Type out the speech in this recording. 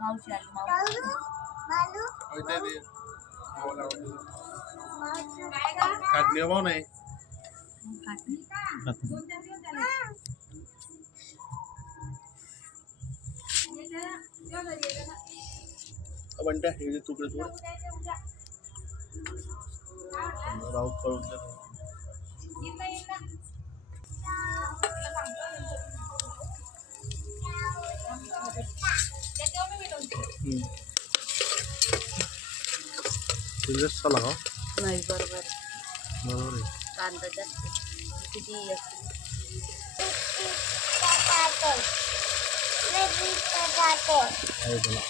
मावशी आली मावशी खात भाऊ नाही बंट्या हे तुकडे तोड राहू करून जास्त लागा नाही बरोबर बरोबर आहे कांदा जास्त किती आहे तुला